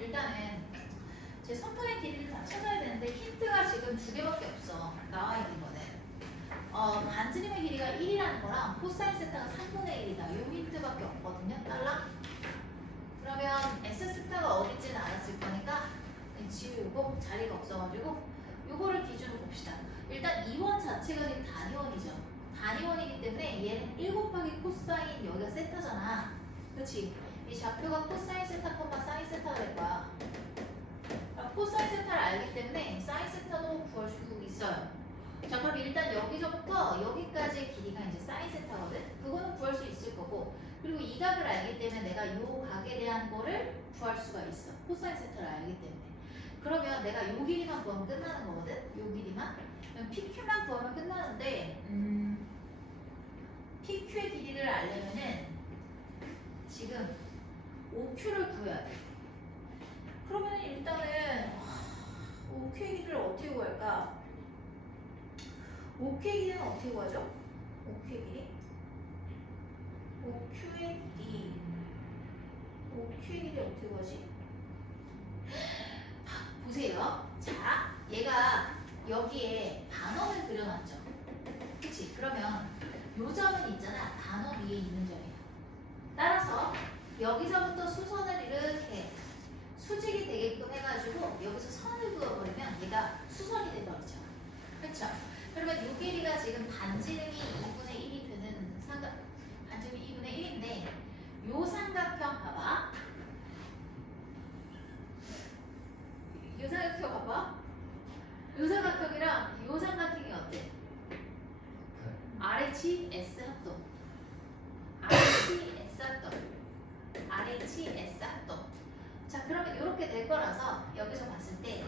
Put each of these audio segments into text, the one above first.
일단은 제 선분의 길이를 다 찾아야 되는데 힌트가 지금 두 개밖에 없어. 나와 있는 거는. 반지름의 길이가 1이라는 거랑 코사인 세타가 3분의 1이다. 요 힌트밖에 없거든요. 달라? 그러면 S 세타가 어딘지는 알았을 거니까 지우고 자리가 없어가지고 요거를 기준으로 봅시다. 일단 2원 자체가 지금 단위원이죠. 단위원이기 때문에 얘는 1 곱하기 코사인 여기가 세타잖아. 그치? 이 좌표가 코사인 세타, 사인 세타가 될 거야. 코사인 세타를 알기 때문에 사인 세타도 구할 수 있어요. 자, 그럼 일단 여기서부터 여기까지의 길이가 이제 사인 세타거든? 그거는 구할 수 있을 거고, 그리고 이 각을 알기 때문에 내가 요 각에 대한 거를 구할 수가 있어. 코사인 세타를 알기 때문에. 그러면 내가 요 길이만 구하면 끝나는 거거든? 요 길이만. 그럼 PQ만 구하면 끝나는데, PQ의 길이를 알려면은 지금 OQ를 구해야 돼. 그러면 일단은 OQ의 길이를 어떻게 구할까? OQ의 길이는 어떻게 구하죠? OQ의 길이? OQ의 길이. OQ의 길이 어떻게 구하지? 보세요. 자, 얘가 여기에 반원을 그려놨죠. 그치? 그러면 요 점은 있잖아. 반원 위에 있는 점이야. 따라서 여기서부터 수선을 이렇게 수직이 되게끔 해가지고 여기서 선을 그어버리면 얘가 수선이 돼버리죠. 그렇죠? 그러면 이 길이가 지금 반지름이 2분의 1이 되는 반지름이 2분의 1인데 요 삼각형 봐봐. 요 삼각형 봐봐. 요 삼각형이랑 요 삼각형이 어때? RHS 합동. RHS 합동. RHS 합동. 자, 그러면 이렇게 될 거라서 여기서 봤을 때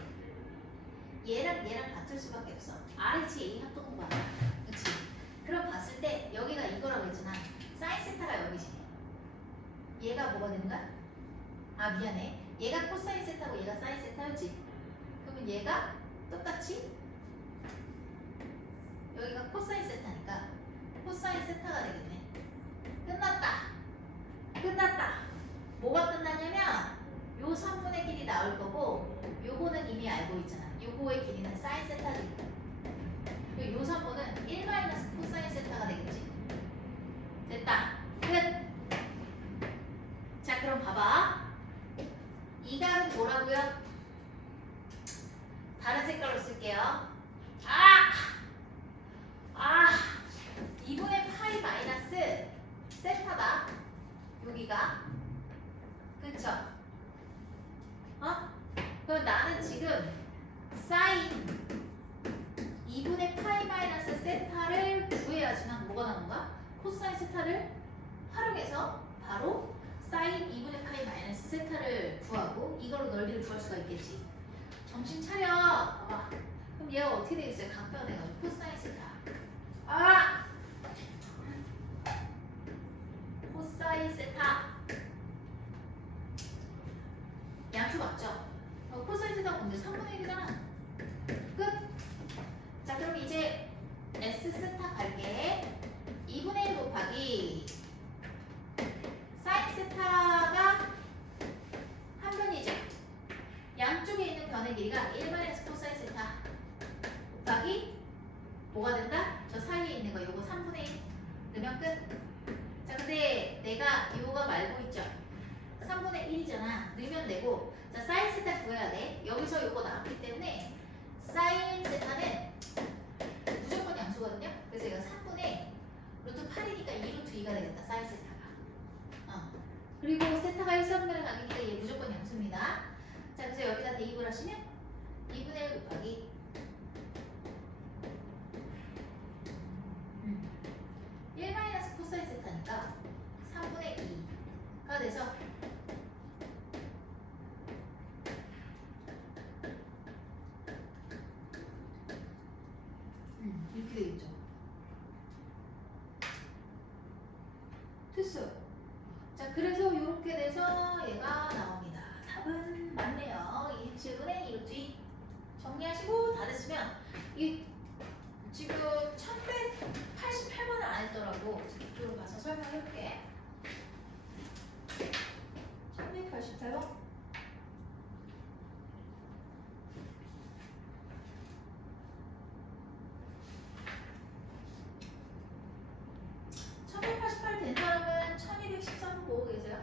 얘랑 같을 수밖에 없어. RHA 합동은 봐. 그치? 그럼 봤을 때 여기가 이거라고 했잖아. 사인 세타가 여기지. 얘가 뭐가 되는 거야? 아, 미안해. 얘가 코사인 세타고 얘가 사인 세타였지. 그러면 얘가 똑같이 여기가 코사인 세타니까 코사인 세타가 되겠네. 끝났다. 끝났다. 뭐가 끝나냐면 요 3분의 길이 나올 거고 요거는 이미 알고 있잖아. 요거의 길이는 사인 세타니까. 요 3분은 1 마이너스 코사인 세타가 되겠지. 됐다. 끝. 자, 그럼 봐봐. 이 각은 뭐라고요? 다른 색깔로 쓸게요. 2분의 파이 마이너스 세타다. 여기가. 그쵸? 그럼 나는 지금 사인 2분의 파이 마이너스 세타를 구해야지만 뭐가 나오는 거야? 코사인 세타를 활용해서 바로 사인 2분의 파이 마이너스 세타를 구하고 이걸로 넓이를 구할 수가 있겠지. 정신 차려. 봐봐. 그럼 얘가 어떻게 되겠어요? 각변해가지고 코사인 세타. 코사인 세타. 양수 맞죠? 코사인 세타가 뭔데? 3분의 1이잖아. 끝. 자, 그럼 이제 S 세타 갈게. 2분의 1 곱하기 사인 세타가 한 변이죠. 양쪽에 있는 변의 길이가 1 마이너스 코사인 세타 곱하기 뭐가 된다? 저 사이에 있는 거 요거 3분의 1 넣으면 끝. 자, 근데 내가 요거 말고 있죠? 3분의 1이잖아. 넣으면 되고. 자, 사인 세타 구해야 돼. 여기서 요거 나왔기 때문에 사인 세타는 무조건 양수거든요. 그래서 이거 3분의 루트 8이니까 2루트 2가 되겠다. 사인 세타가. 그리고 세타가 1,4분면에 가니까 얘 무조건 양수입니다. 자, 그래서 여기다 대입을 하시면 2분의 1 곱하기 1 마이너스 코사인 세타니까 3분의 2가 돼서 이렇게 되겠죠. 됐어요. 자, 그래서 이렇게 돼서 얘가 나옵니다. 답은 맞네요. 이 질문에 이루 뒤 정리하시고 다 됐으면 이 지금 1188번을 안 했더라고. 이쪽으로 가서 설명해볼게. 1188번 보고 계세요?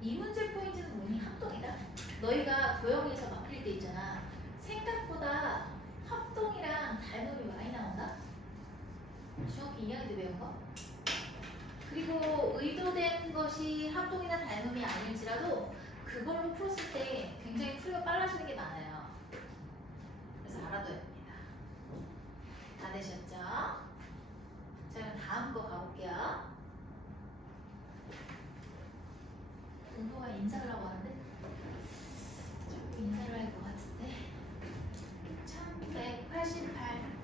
이 문제 포인트는 뭐니? 합동이다. 너희가 도형에서 바뀔 때 있잖아. 생각보다 합동이랑 닮음이 많이 나온다. 중학교 2학년 때 배운 거. 그리고 의도된 것이 합동이나 닮음이 아닐지라도 그걸로 풀었을 때 굉장히 풀이가 빨라지는 게 많아요. 그래서 알아둬야 됩니다. 다 되셨죠? 자, 그럼 다음 거 가볼게요. 은호가 인사를 하고 하는데 자꾸 인사를 할 것 같은데. 1188.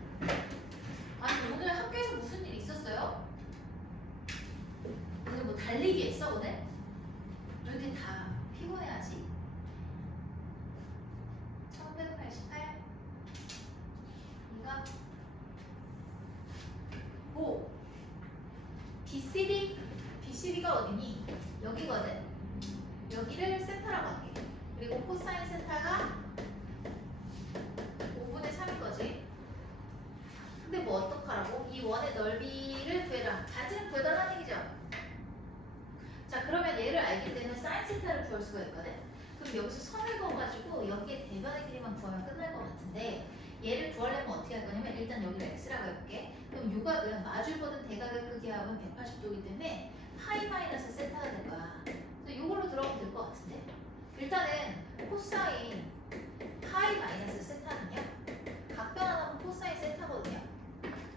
아니 오늘 학교에서 무슨 일 있었어요? 오늘 뭐 달리기 했어 오늘? 이렇게 다 피곤해하지? 1188. 이거 오 BCB가 어디니? 여기거든. 여기를 세타라고 할게. 그리고 코사인 세타가 5분의 3인 거지. 근데 뭐 어떡하라고? 이 원의 넓이를 구해라. 자지는 구해달라는 얘기죠. 자, 그러면 얘를 알기 때문에 사인 세타를 구할 수가 있거든. 그럼 여기서 선을 그어가지고 여기에 대변의 길이만 구하면 끝날 것 같은데 얘를 구하려면 어떻게 할 거냐면 일단 여기를 x라고 해볼게. 그럼 요각은 마주보던 대각의 크기합은 180도이기 때문에 파이 마이너스 세타가 될 거야. 그래서 요걸로 들어가면 될 것 같은데 일단은 코사인 파이 마이너스 세타는요 각 변환하면 코사인 세타거든요.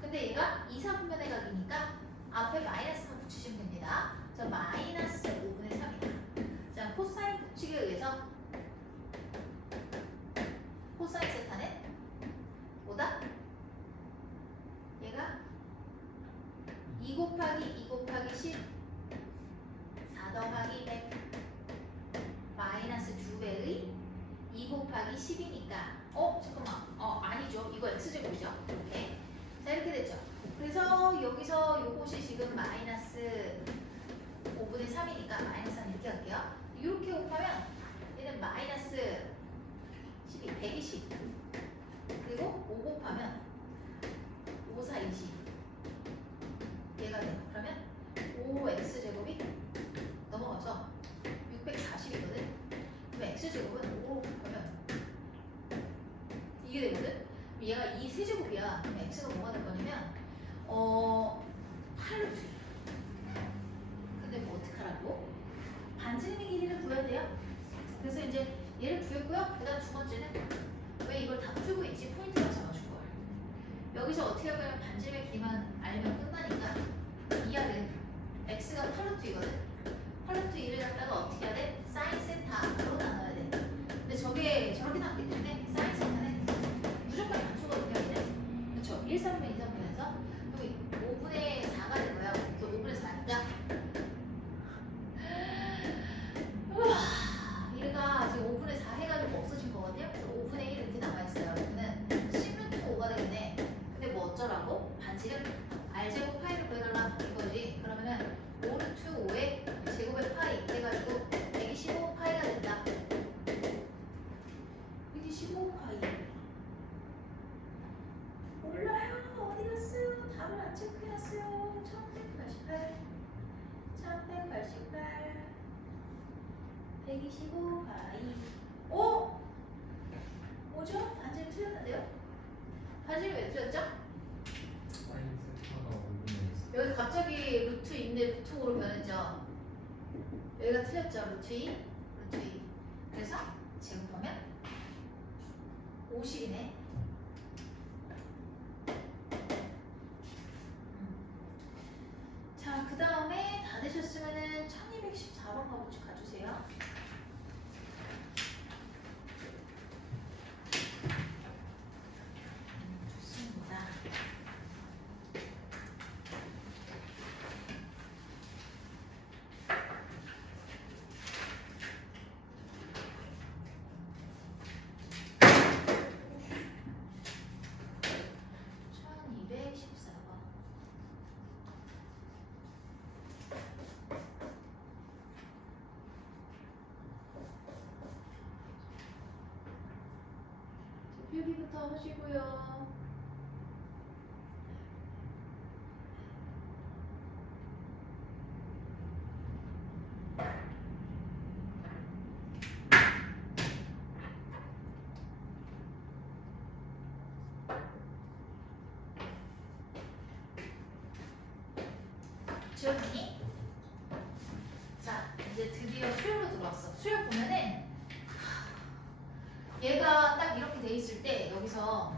근데 얘가 2, 4분면의 각이니까 앞에 마이너스만 붙이시면 됩니다. 자, 마이너스 5분의 3이다. 자, 코사인 법칙에 의해서 코사인 세타는 뭐다? 얘가 2 곱하기 2 곱하기 10 4 더하기 100 마이너스 2배의 2 곱하기 10이니까 잠깐만 아니죠. 이거 x제곱이죠. 이렇게 자 이렇게 됐죠. 그래서 여기서 요것이 지금 마이너스 5분의 3이니까 마이너스 3 이렇게 할게요. 이렇게 곱하면 얘는 마이너스 12, 120 그리고 5 곱하면 5, 4, 20 얘가 돼요. 그러면 5x제곱이 넘어가서 640이거든. 그럼 x제곱은 5 곱하면 이게 되거든. 얘가 이 세제곱이야. 그럼 x가 뭐가 될 거냐면 8루트. 근데 뭐 어떡하라고? 반지름의 길이를 구해야 돼요. 그래서 이제 얘를 구했고요. 그 다음 두 번째는 왜 이걸 다 풀고 있지? 포인트만 잡아줄 거야. 여기서 어떻게 할 거냐면 반지름의 길이만 알면 끝나니까 이 알은 x가 8루트이거든. 8루트 1을 갖다가 어떻게 해야 돼? 사인 세타로 나눠야 돼. 근데 저게 저렇게 나왔기 때문에 사인 세타는 무조건 감초거든요. 얘는. 그렇죠? 1, 3분, 2, 3분에서 여기 5분의 4가 될 거야. 그래서 5분의 4니까 우와, 얘가 지금 5분의 4 해가지고 없어진 거거든요. 그래서 5분의 1 이렇게 남아있어요. 그러면 10루트 5가 되겠네. 근데 뭐 어쩌라고? 반지름 r제곱 파이를 구해달라 이거지. 그러면은 5루트 5의 제곱의 파이 해가지고 125 파이가 된다. 이게 15 파이. 몰라요. 어디 갔어요? 답을 안 체크해놨어요. 1188 125 파이. 뭐죠? 반지름 틀렸는데요? 반지름 왜 틀렸죠? 사인 세타가 5분의 여기 갑자기 루트 2인데 루트 5로 변했죠? 여기가 틀렸죠? 루트 2, 루트 2. 그래서 제곱하면 50이네. 자, 그 다음에 다 되셨으면은 1214번 가주세요. 좋습니다. 필기부터 하시고요. 지웠니? 자, 이제 드디어 수열로 들어왔어. 수열 보면은 얘가 딱 이렇게 돼 있을 때 여기서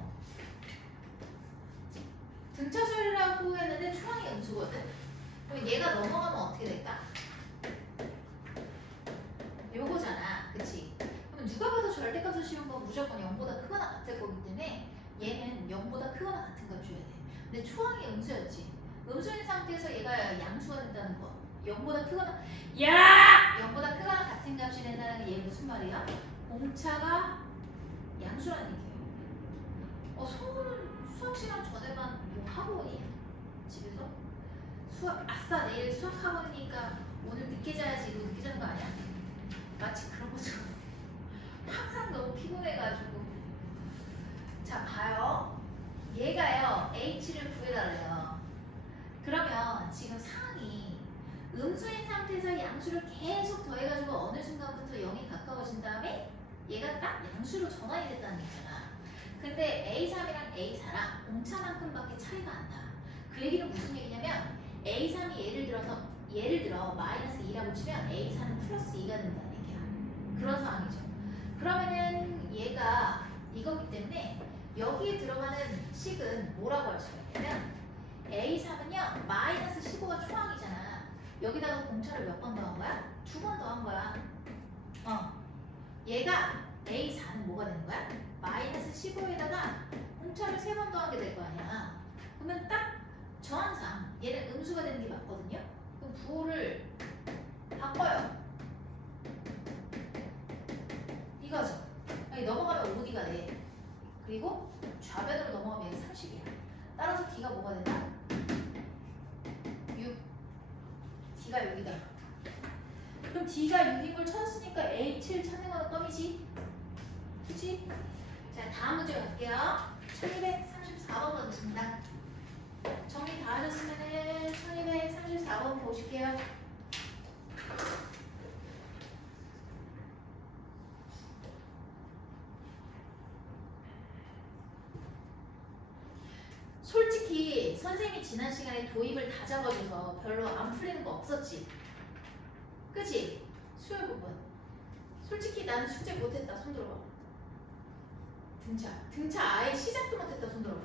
등차 수열이라고 했는데 초항이 음수거든. 그럼 얘가 넘어가면 어떻게 될까? 요거잖아, 그치? 그럼 누가 봐도 절대값을 씌운 건 무조건 0보다 크거나 같을 거기 때문에 얘는 0보다 크거나 같은 값 줘야 돼. 근데 초항이 음수였지. 음수인 상태에서 얘가 양수가 된다는 거. 0보다 크거나 0보다 크거나 같은 값이 된다는 게 얘 무슨 말이야? 공차가 양수라는 얘기예요. 소문은 수학 시간 전에만 뭐 하고 오니? 집에서? 수학 아싸 내일 수학 학원이니까 오늘 늦게 자야지 이거 늦게 자는 거 아니야? 마치 그런 것처럼 항상 너무 피곤해가지고. 자 봐요. 얘가요 h를 구해달래요. 그러면 지금 상황이 음수인 상태에서 양수를 계속 더해가지고 어느 순간부터 0이 가까워진 다음에 얘가 딱 양수로 전환이 됐다는 얘기잖아. 근데 A3이랑 A4랑 공차만큼밖에 차이가 안 나. 그 얘기는 무슨 얘기냐면 A3이 예를 들어 마이너스 2라고 치면 A4는 플러스 2가 된다는 얘기야. 그런 상황이죠. 그러면은 얘가 이거기 때문에 여기에 들어가는 식은 뭐라고 할 수가 있냐면 A3은요 마이너스 15가 초항이잖아. 여기다가 공차를 몇 번 더한 거야? 2번 더한 거야. 얘가 A4는 뭐가 되는 거야? 마이너스 15에다가 공차를 3번 더한 게 될 거 아니야. 그러면 딱 저항상 얘는 음수가 되는 게 맞거든요. 그럼 부호를 바꿔요. 이거죠. 아니, 넘어가면 5D가 돼. 그리고 좌변으로 넘어가면 얘가 30이야. 따라서 D가 뭐가 된다? 6. D가 6이다. 그럼 D가 6인 걸 찾았으니까 H를 찾는 거는 껌이지? 그치? 자, 다음 문제 갈게요. 1234번 가겠습니다. 정리 다 하셨으면은 1234번 보실게요. 솔직히 선생님이 지난 시간에 도입을 다 잡아줘서 별로 안 풀리는 거 없었지? 그치? 수요 부분. 솔직히 나는 숙제 못했다. 손 들어봐. 등차 아예 시작도 못했다. 손 들어봐.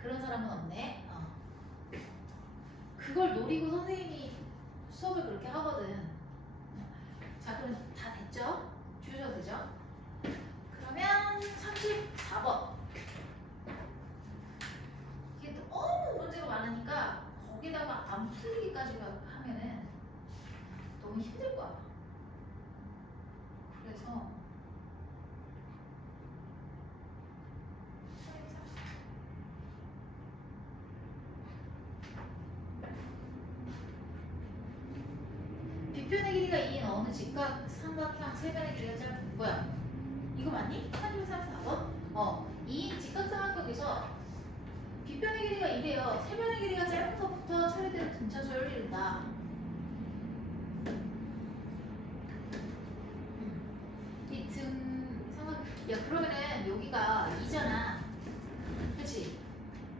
그런 사람은 없네. 그걸 노리고 선생님이 수업을 그렇게 하거든. 자, 그럼 다 됐죠? 주셔도 되죠? 그러면 34번. 이게 너무 문제가 많으니까 거기다가 안 풀리기까지 하면은 너무 힘들 거야. 그래서 빗변의 길이가 2인 어느 직각 삼각형 세변의 길이가 짧은 뭐야? 이거 맞니? 34번? 2인 직각 삼각형에서 빗변의 길이가 2래요. 세변의 길이가 짧은 것부터 차례대로 등차 수열을 이룬다. 이 등 삼각 야 그러면은 여기가 2잖아. 그치?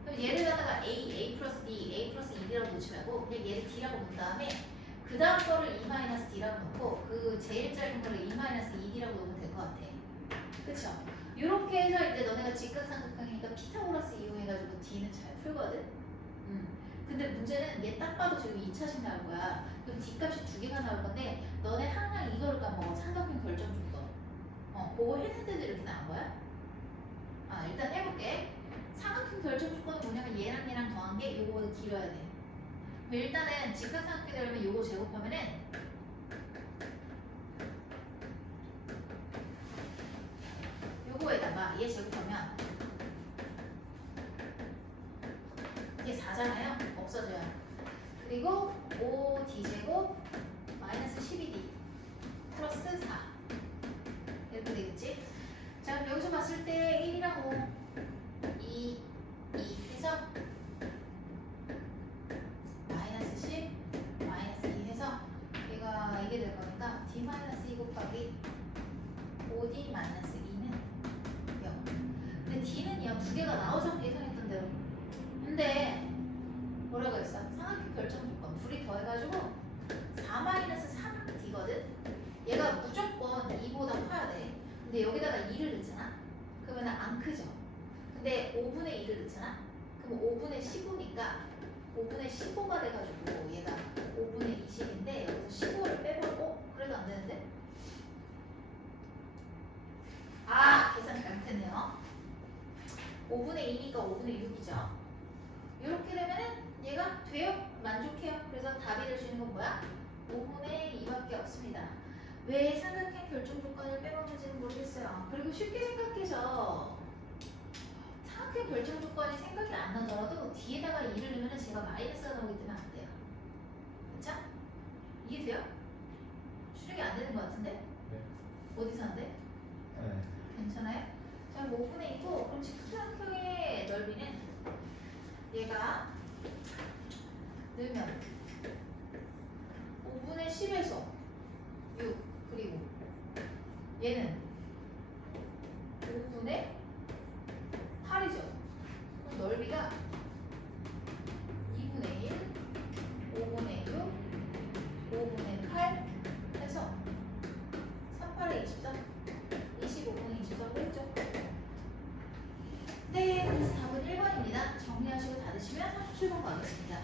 그럼 얘를 갖다가 A 플러스 D, A 플러스 2라고 놓지 말고 그냥 얘를 D라고 놓은 다음에 그 다음 거를 E-D라고 놓고 그 제일 짧은 거를 E-2D라고 놓으면 될 것 같아. 그쵸? 요렇게 해서 이제 너네가 직각삼각형이니까 피타고라스 이용해가지고 D는 잘 풀거든? 근데 문제는 얘 딱 봐도 지금 2차식 나올 거야. 그럼 D값이 2개가 나올 건데 너네 항상 이거를 까먹어. 삼각형 결정조건. 그거 했는데도 이렇게 나온 거야? 일단 해볼게. 삼각형 결정조건은 뭐냐면 얘랑 더한 게 요거보다 길어야 돼. 일단은 직각삼각형이 되려면 요거 제곱하면은 요거에다가 얘 제곱하면 이게 4잖아요. 없어져요. 그리고 5d제곱 마이너스 12d 플러스 4 이렇게 되겠지? 자 그럼 여기서 봤을 때 1이랑 5 2 해서 마이너스 10 마이너스 2 해서 얘가 이게 될 거니까 d 마이너스 2 곱하기 5d 마이너스 2는 0. 근데 d는요 두 개가 나오자고 예상했던 대로. 근데 뭐라고 했어? 삼각형 그래가지고 4-3d거든. 얘가 무조건 2보다 커야 돼. 근데 여기다가 2를 넣잖아. 그러면 안 크죠. 근데 5분의 2를 넣잖아. 그럼 5분의 15니까 5분의 15가 돼가지고 얘가 5분의 20인데 여기서 15를 빼버리고 그래도 안 되는데? 아 계산 잘못했네요. 5분의 2니까 5분의 6이죠. 이렇게 되면은 얘가 돼요? 만족해요. 그래서 답이 될 수 있는 건 뭐야? 5분의 2밖에 없습니다. 왜 삼각형 결정 조건을 빼먹는지는 모르겠어요. 그리고 쉽게 생각해서 삼각형 결정 조건이 생각이 안 나더라도 뒤에다가 2를 넣으면 제가 마이너스가 나오기 때문에 안 돼요. 그쵸? 이해돼요? 수정이 안 되는 것 같은데? 네. 어디서 안 돼? 네. 괜찮아요? 자, 5분의 2고 그럼 직사각형의 넓이는 얘가 넣으면 5분의 10에서 6 그리고 얘는 5분의 8이죠. 그럼 넓이가 2분의 1, 5분의 6, 5분의 8 해서 3, 8에 24, 25분의 24로 했죠. 네, 그래서 답은 1번입니다. 정리하시고 닫으시면 37번 가겠습니다.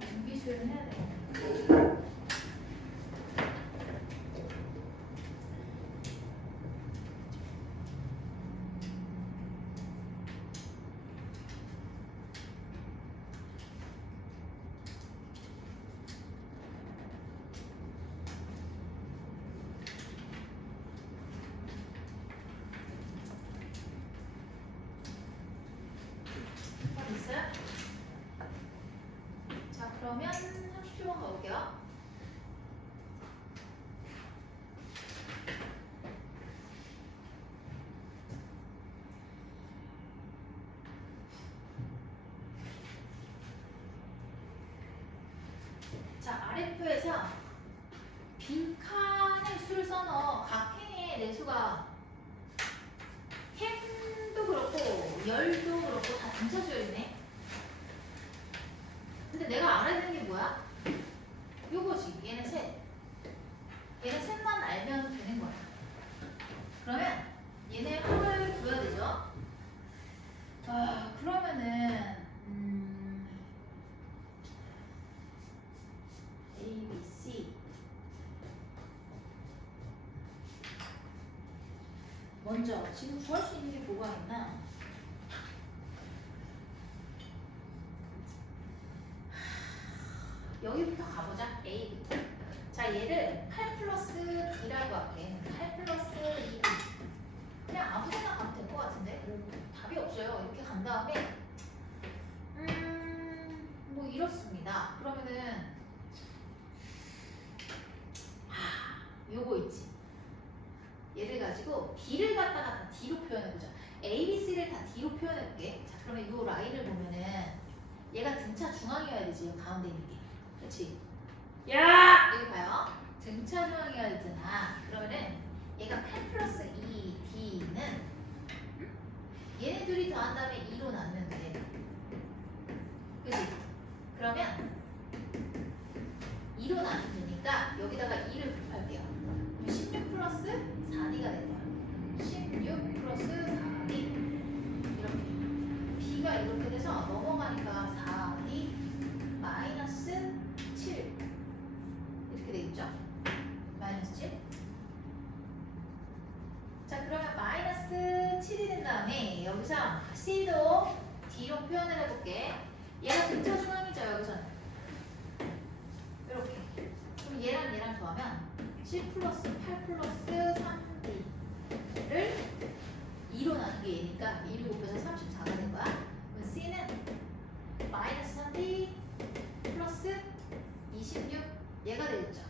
준비 수행을 해야 돼요. 있어요? 자, 그러면 30초만 가볼게요. 자, RF에서 빈칸의 수를 써넣어 각행의 내수가 햄도 그렇고 열도 그렇고 다 등차수열이네. 근데 내가 알아야 되는 게 뭐야? 요거지. 얘는 셋. 얘는 셋만 알면 되는 거야. 그러면 얘네 합을 구해야 되죠. 아, 그러면은 A, B, C 먼저 지금 구할 수 있는 게 뭐가 있나? 여기부터 가보자. A부터. 자, 얘를 8 플러스 D라고 할게. 8 플러스 2. 그냥 아무 데나 가면 될 것 같은데? 답이 없어요. 이렇게 간 다음에 뭐 이렇습니다. 그러면은 요거 있지. 얘를 가지고 B를 갖다가 다 D로 표현해보자. A, B, C를 다 D로 표현해볼게. 자, 그러면 요 라인을 보면은 얘가 등차 중앙이어야 되지. 가운데 있는 게. 그렇지? 야! 여기 봐요. 등차 중앙이어야 되잖아. 그러면은 얘가 8 플러스 2 D는 얘네 둘이 더한 다음에 2로 나누면 돼. 그치? 그러면 2로 나누면 되니까 여기다가 2를 곱할게요. 그럼 16 플러스 4D가 될 거야. 16 플러스 4D 이렇게. B가 이렇게 돼서 넘어가니까 4D 마이너스 7 이렇게 되겠죠? 마이너스 7. 자, 그러면 마이너스 7이 된 다음에 여기서 C도 D로 표현을 해볼게. 얘가 등차 중앙이죠, 여기서는. 이렇게. 그럼 얘랑 얘랑 더하면 7 플러스 8 플러스 3D를 2로 나눈 게 얘니까 2를 곱해서 34가 된 거야. 그럼 C는 마이너스 3D 플러스 26 얘가 되겠죠.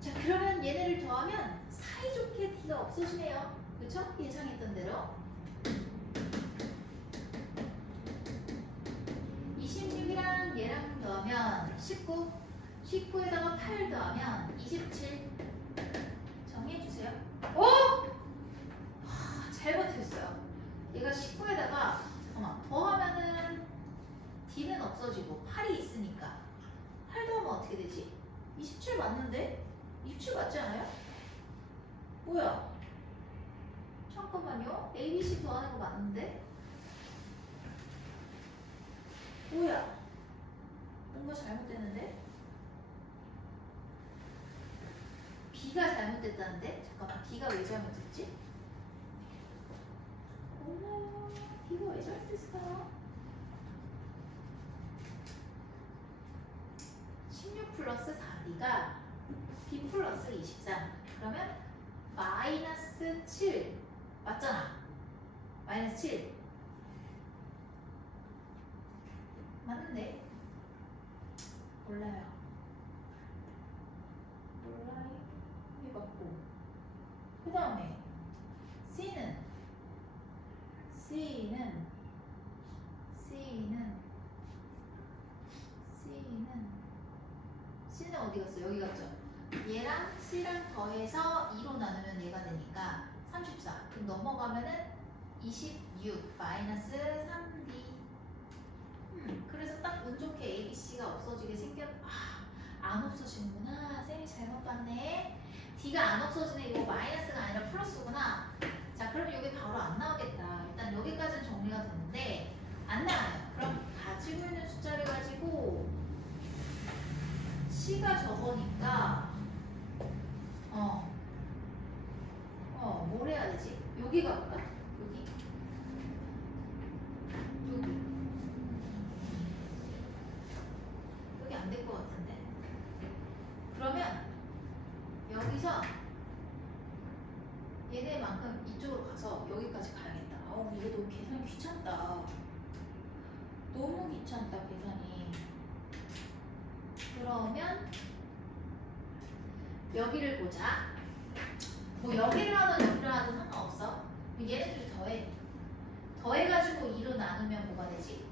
자, 그러면 얘네를 더하면 사이좋게 D가 없어지네요. 그쵸? 예상했던 대로. 19. 19에다가 8 더하면 27. 정리해주세요. 오! 잘못했어요. 얘가 19에다가 잠깐만 더하면은 D는 없어지고 8이 있으니까 8 더하면 어떻게 되지? 27 맞는데? 27 맞지 않아요? 뭐야? 잠깐만요. ABC 더하는 거 맞는데? 뭐야? 뭔가 잘못됐는데? B가 잘못됐다는데? 잠깐만, B가 왜 잘못됐지? 몰라요. B가 왜 잘못됐을까? 16 플러스 4B가 B 플러스 23. 그러면 마이너스 7. 맞잖아. 마이너스 7. 맞는데? 몰라요. 몰라요. 이게 맞고. 그 다음에 C는 C는 어디 갔어? 여기 갔죠? 얘랑 C랑 더해서 2로 나누면 얘가 되니까 34. 그럼 넘어가면은 26 마이너스 3D. 그래서 딱 운 좋게 ABC가 없어지게 안 없어지는구나. 쌤이 잘못 봤네. D가 안 없어지네. 이거 마이너스가 아니라 플러스구나. 자, 그럼 여기 바로 안 나오겠다. 일단 여기까지는 정리가 됐는데 안 나와요. 그럼 가지고 있는 숫자를 가지고 C가 저거니까 뭘 해야 되지? 여기 가볼까? 여기 안 될 것 같은데. 그러면 여기서 얘네만큼 이쪽으로 가서 여기까지 가야겠다. 이게 너무 계산이 귀찮다. 너무 귀찮다 계산이. 그러면 여기를 보자. 뭐 여기를 하든 여기를 하든 상관없어. 얘네들을 더해. 더해가지고 2로 나누면 뭐가 되지?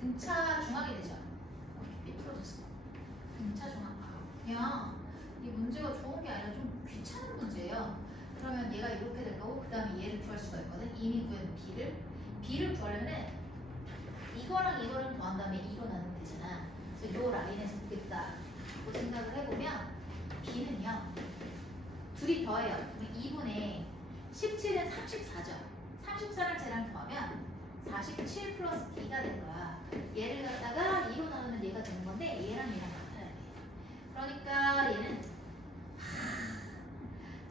등차 중앙이 되죠. 삐뚤어졌어. 등차 중앙. 그냥 이 문제가 좋은 게 아니라 좀 귀찮은 문제예요. 그러면 얘가 이렇게 될 거고 그 다음에 얘를 구할 수가 있거든. 이미 구한 B를 구하려면 이거랑 더한 다음에 2로 나누면 되잖아. 그래서 요 라인에서 보겠다고 생각을 해보면 B는요. 둘이 더해요. 그럼 2분의 17은 34죠. 34를 쟤랑 더하면 47 플러스 D가 된 거야. 얘를 갖다가 2로 나누면 얘가 되는 건데 얘랑 같아야 돼. 그러니까 얘는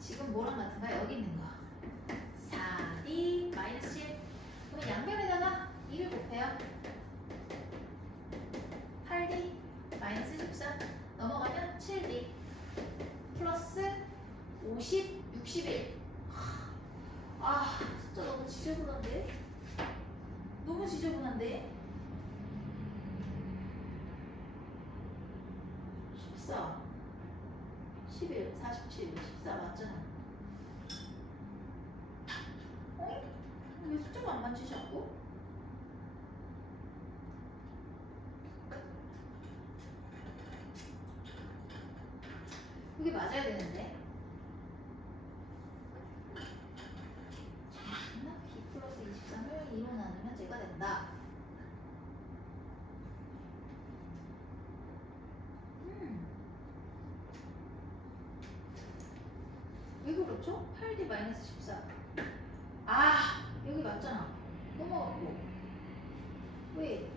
지금 뭐랑 같은가? 여기 있는 거 4D 마이너스 7. 그러면 양변에다가 2를 곱해요. 8D 마이너스 14 넘어가면 7D 플러스 50 61. 진짜 너무 지저분한데? 너무 지저분한데? 14 11 47 14 맞잖아. 왜 숫자가 안 맞지 자꾸? 이게 맞아야 되는데. 잠깐만. B 플러스 23을 2로 나누면 제가 된다. 왜 그렇죠? 8D 마이너스 14. 여기 맞잖아. 넘어갔고. 왜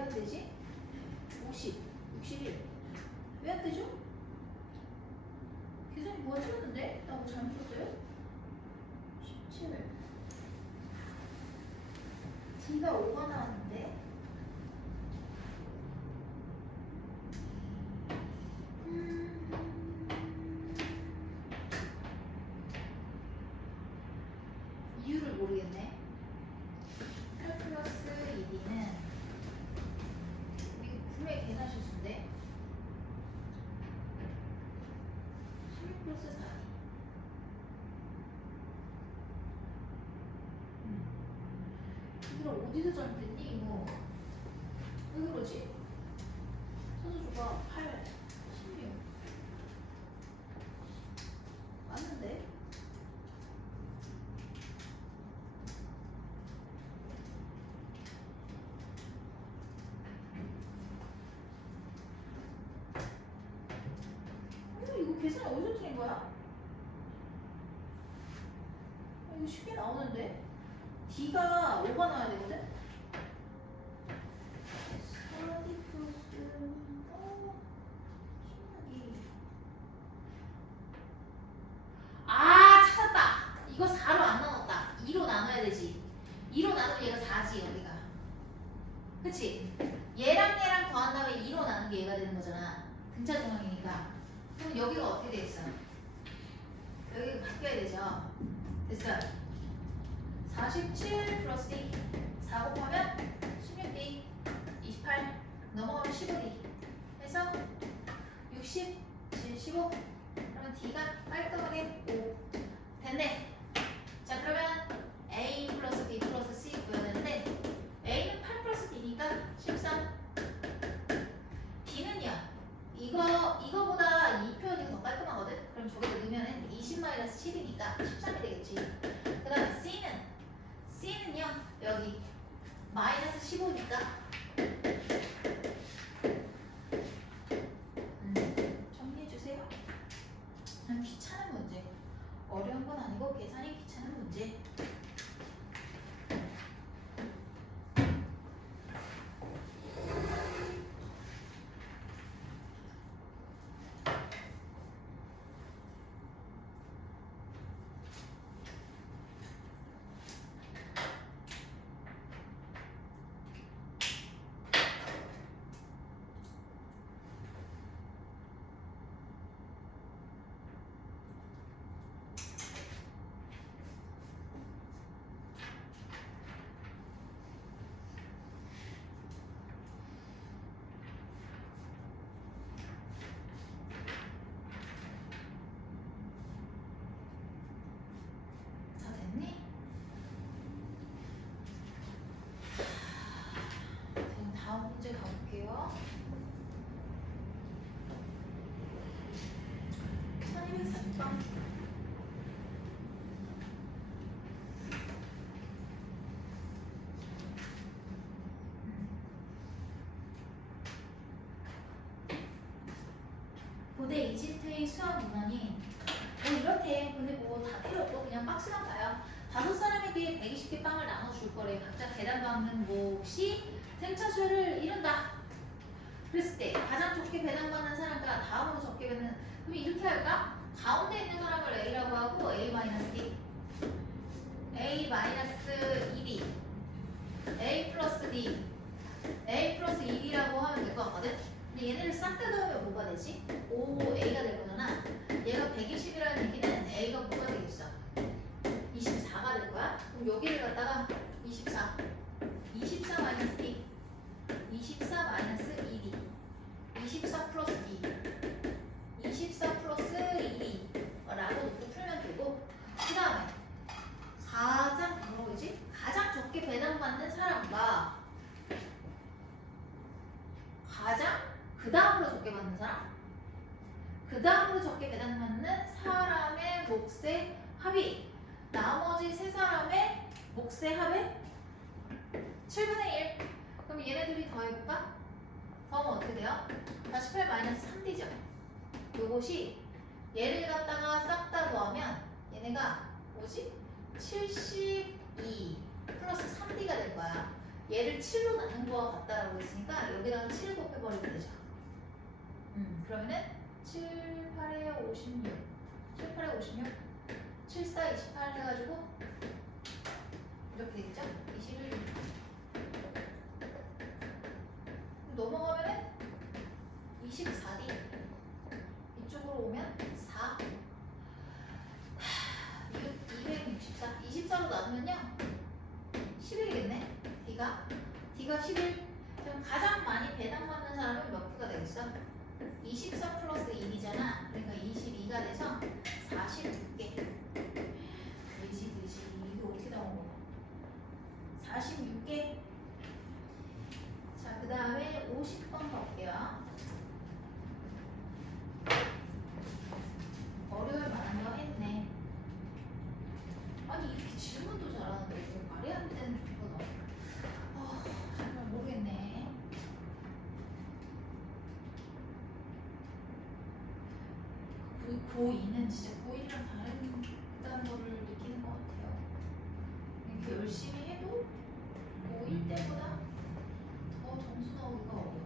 안 되지? 50, 61. 왜 안 되죠? 계산이 뭐가 틀렸는데? 나 뭐 잘못했어요? 17. D가 5가 나왔는데? 이유를 모르겠네. 8 플러스 2D는 이게 분명히 계산 실수인데 16 플러스 4D. 얘들아 어디서 잘못됐니 이거? 왜 그러지? 찾아줘봐. 8, 16 맞는데? 이거 계산 어디서 틀린 거야? 이거 쉽게 나오는데? D가 5가 나와야 되거든? 4D 플러스 신나기. 아 찾았다. 이거 4로 안 나눴다. 2로 나눠야 되지. 2로 나누면 얘가 4지 여기가. 그치? 얘랑 더한 다음에 2로 나눈 게 얘가 되는 거잖아. 등차 정항이니까. 그럼 여기가 어떻게 돼 있어? 여기가 바뀌어야 되죠. 됐어. 47 플러스 D 4 곱하면 16D 28 넘어가면 15D 해서 60 75 그러면 D가 깔끔하게 5 됐네. 자 그러면 A 플러스 B 플러스 C 구해야 되는데 A는 8 플러스 D니까 13 B는요 이거보다 이 표현이 더 깔끔하거든. 그럼 저기다 넣으면은 20 마이너스 7이니까 13이 되겠지. 그 다음에 C는요 여기 마이너스 15니까 정리해주세요. 귀찮은 문제. 어려운 건 아니고 계산이 귀찮은 문제. 다 됐니? 지금 다음 문제 가볼게요. 1240번. 고대 이집트의 수학 문헌이 이렇대. 근데 뭐 다 필요 없고 그냥 박스만 봐요. 5사람에게 120개 빵을 나눠줄 거래. 각자 계단 받는 몫이 생차수를 이룬다. 그랬을 때 가장 적게 배당받는 사람과 다음으로 적게 받는. 그럼 이렇게 할까? 가운데 있는 사람을 A라고 하고 A-D A-2D A 플러스 D A 플러스 2D라고 하면 될 것 같거든? 근데 얘네를 싹 다 넣으면 뭐가 되지? 5A가 될 거잖아. 얘가 120이라는 얘기는 A가 뭐가 되겠어? 24가 될 거야? 그럼 여기를 갖다가 24 마이너스 D 24 마이너스 2D 24 플러스 D 24 플러스 2D 라고 놓고 풀면 되고, 그 다음에 가장 적게 배당받는 사람과 그 다음으로 적게 받는 사람, 그 다음으로 적게 배당받는 사람의 몫의 합이 나머지 세 사람의 몫의 합의 7분의 1. 그럼 얘네들이 더해볼까? 더하면 어떻게 돼요? 48 마이너스 3D죠. 요것이 얘를 갖다가 싹 다 더하면 얘네가 뭐지? 72 플러스 3D가 될 거야. 얘를 7로 나눈 거와 같다라고 했으니까 여기다가 7 곱해버리면 되죠. 그러면은 7, 8에 56 7, 8에 56 7, 4, 28 해가지고 이렇게 되겠죠? 21 넘어가면은 24D 이쪽으로 오면 4 264 24로 나누면요 11이겠네. D가 11. 그럼 가장 많이 배당받는 사람은 몇 개가 되겠어? 24 플러스 1이잖아. 그러니까 22가 돼서 46개. 되지. 이거 어떻게 나온 거야? 46 6개. 자, 그 다음에 50번 볼게요. 어려울 만한 거 했네. 아니 이렇게 질문도 잘하는데 이거 말이 안 되는 정보다. 아 정말 모르겠네. 고2는 진짜 고1이랑 다르다는 거를 느끼는 것 같아요. 이렇게 열심히 해도 고1 때보다 더 점수 나오기가 어려워.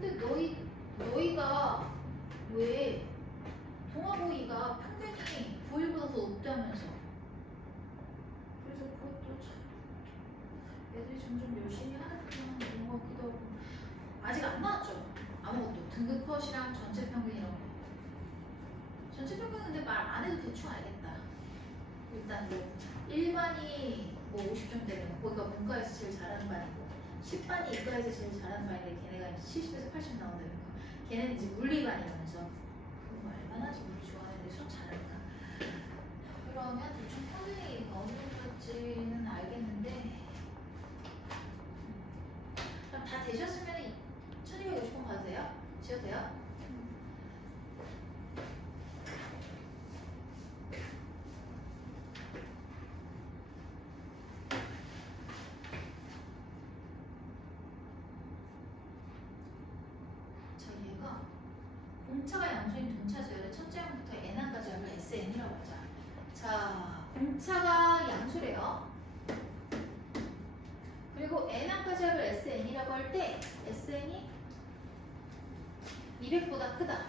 근데 너희가 왜 동아고이가 평균이 고1보다 더 높다면서? 그래서 그것도 참 애들이 점점 열심히 하는구나 그런 것 같기도 하고. 아직 안 나왔죠? 아무것도 등급 컷이랑 전체 평균이라고. 전체 평균은 근데 말 안 해도 대충 알겠다. 일단 뭐 일반이 뭐 50점 되면 거기가 문과에서 제일 잘하는 반이고 10반이 이과에서 제일 잘하는 반인데 걔네가 이제 70에서 80 나온다는 거. 걔네는 이제 물리반이라면서. 그거 얼마나 지금 우리 좋아하는데 수업 잘하니까. 그러면 대충 평균이 어느 정도일지는 알겠는데. 그럼 다 되셨으면 1250번 가도 돼요? 지어도 돼요? 자, 얘가 공차가 양수인 동차수열의 첫째 항부터 n항까지 하면 SN이라고 하자. 자, 공차가 양수래요. 그리고 n항까지 하면 SN이라고 할 때 SN이 200보다 크다.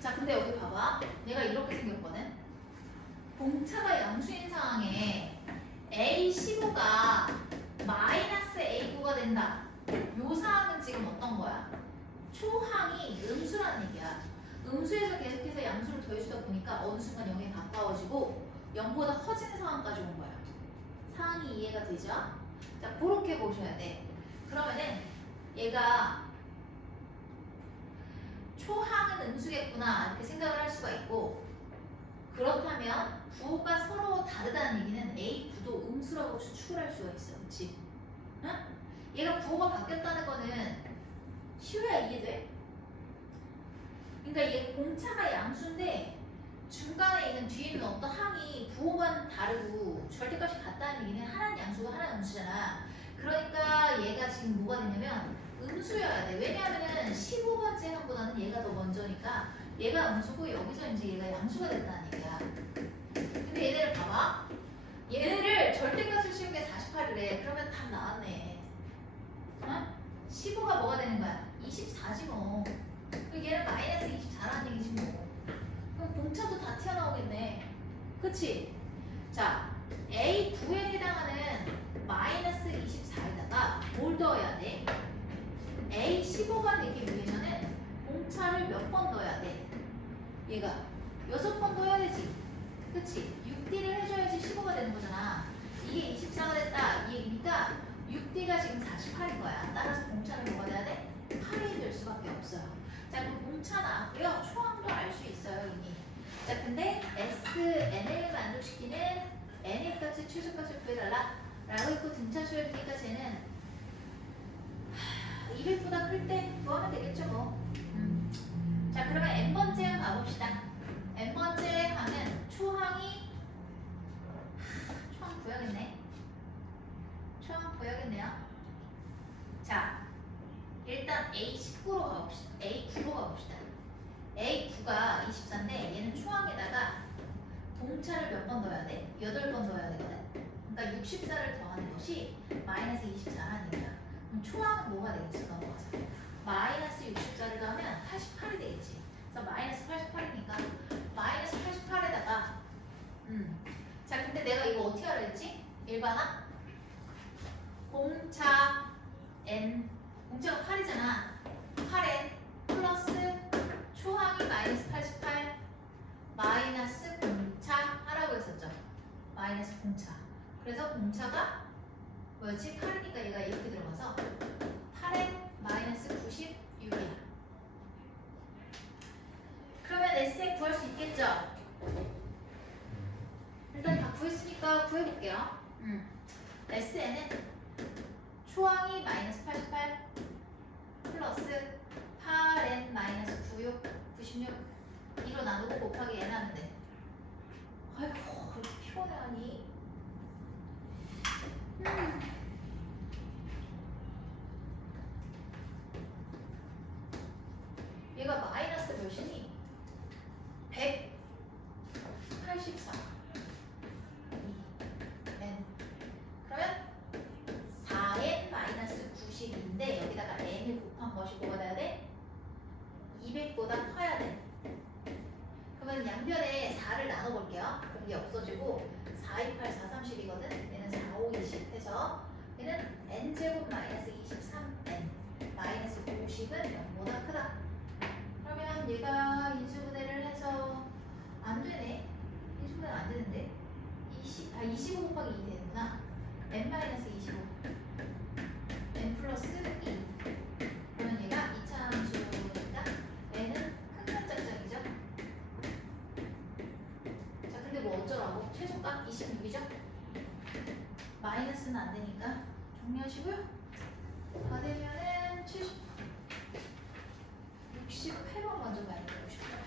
자, 근데 여기 봐봐. 얘가 이렇게 생겼거든. 공차가 양수인 상황에 A15가 마이너스 A9가 된다. 요 상황은 지금 어떤 거야? 초항이 음수라는 얘기야. 음수에서 계속해서 양수를 더해주다 보니까 어느 순간 0에 가까워지고 0보다 커지는 상황까지 온 거야. 상황이 이해가 되죠? 자, 그렇게 보셔야 돼. 그러면은 얘가 초항은 음수겠구나 이렇게 생각을 할 수가 있고, 그렇다면 부호가 서로 다르다는 얘기는 A9도 음수라고 추측을 할 수가 있어. 그치? 응? 얘가 부호가 바뀌었다는 거는 쉬워야 이해돼? 그러니까 얘 공차가 양수인데 중간에 있는 뒤에 있는 어떤 항이 부호만 다르고 절대값이 같다는 얘기는 하나는 양수고 하나는 음수잖아. 그러니까 얘가 지금 뭐가 되냐면 음수여야 돼. 왜냐하면 15번째 항보다는 얘가 더 먼저니까 얘가 음수고 여기서 이제 얘가 양수가 됐다는 얘기야. 근데 얘네를 봐봐. 얘네를 절대값을 씌운 게 48이래. 그러면 답 나왔네. 어? 15가 뭐가 되는 거야? 24지 뭐. 그럼 얘는 마이너스 24라는 얘기지 뭐. 그럼 공차도 다 튀어나오겠네. 그치? 자, A9에 해당하는 마이너스 24에다가 뭘 넣어야 돼? A15가 되기 위해서는 공차를 몇 번 넣어야 돼? 얘가 6번 넣어야 되지. 그치? 6D를 해줘야지 15가 되는 거잖아. 이게 24가 됐다. 이 얘기니까 6D가 지금 48인 거야. 따라서 공차는 뭐가 돼야 돼? 8이 될 수밖에 없어요. 자, 그럼 공차 나왔고요. 초항도 알 수 있어요, 이미. 자, 근데 SN을 만족시키는 N의 값의 최소값을 구해달라 라고 했고, 등차수열이니까 쟤는 200보다 클 때 구하면 되겠죠 뭐. 자, 그러면 n번째 항 가봅시다. n번째 항은 초항이 초항 구해야겠네. 초항 구해야겠네요. 자, 일단 A19로 가봅시다. A9로 가봅시다. A9가 24인데 얘는 초항에다가 공차를 몇 번 넣어야 돼? 8번 넣어야 되거든. 그러니까 64를 더하는 것이 마이너스 24라는 얘기야. 그럼 초항은 뭐가 되겠지? 넘어가서 마이너스 64를 더하면 88이 되겠지. 그래서 마이너스 88이니까 마이너스 88에다가 자, 근데 내가 이거 어떻게 하라 했지? 일반항 공차 n 공차가 8이잖아. 8n 플러스 초항이 마이너스 88 마이너스 공차 하라고 했었죠. 마이너스 공차. 그래서 공차가 뭐였지? 8이니까 얘가 이렇게 들어가서 8n 마이너스 96이야. 그러면 S에 구할 수 있겠죠? 일단 다 구했으니까 구해볼게요. SN은 초항이 마이너스 88 플러스 8n 마이너스 96 2로 나누고 곱하기 n 하면 돼. 아이고 그렇게 피곤해하니? 얘가 마이너스 몇이니? 184 n 그러면 4n 마이너스 90인데 여기다가 n을 곱한 것이 뭐가 돼야 돼? 200보다 커야 돼. 그러면 양변에 4를 나눠볼게요. 공이 없어지고 4, 2, 8, 4, 30이거든. 얘는 4, 5, 20 해서 얘는 n제곱 마이너스 23n 마이너스 50은 0보다 크다. 그러면 얘가 인수분해를 해서 안 되네. 인수분해 안 되는데 25 곱하기 2 되는구나. n 마이너스 25 n 플러스 2 그러면 얘가 이차함수니까 n은 큰 짝짝이죠. 자 근데 뭐 어쩌라고? 최소값 26이죠? 마이너스는 안 되니까 정리하시고요. 다 되면은 68번 먼저 봐야 돼요. 68번.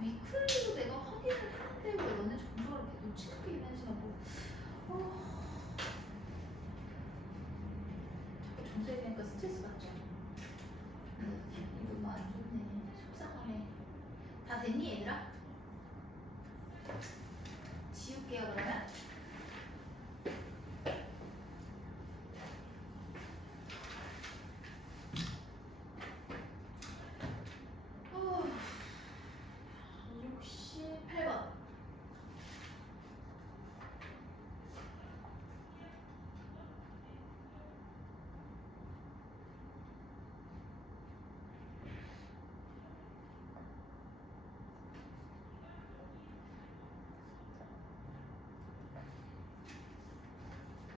위클리도 내가 확인을 했는데 왜 너네 점수를 이렇게 놓치는 게 있는지가 뭐 자꾸 점수에 대니까 스트레스 받죠. 이거 안 좋네. 속상하네. 다 됐니 얘들아? 지울게요 그러면.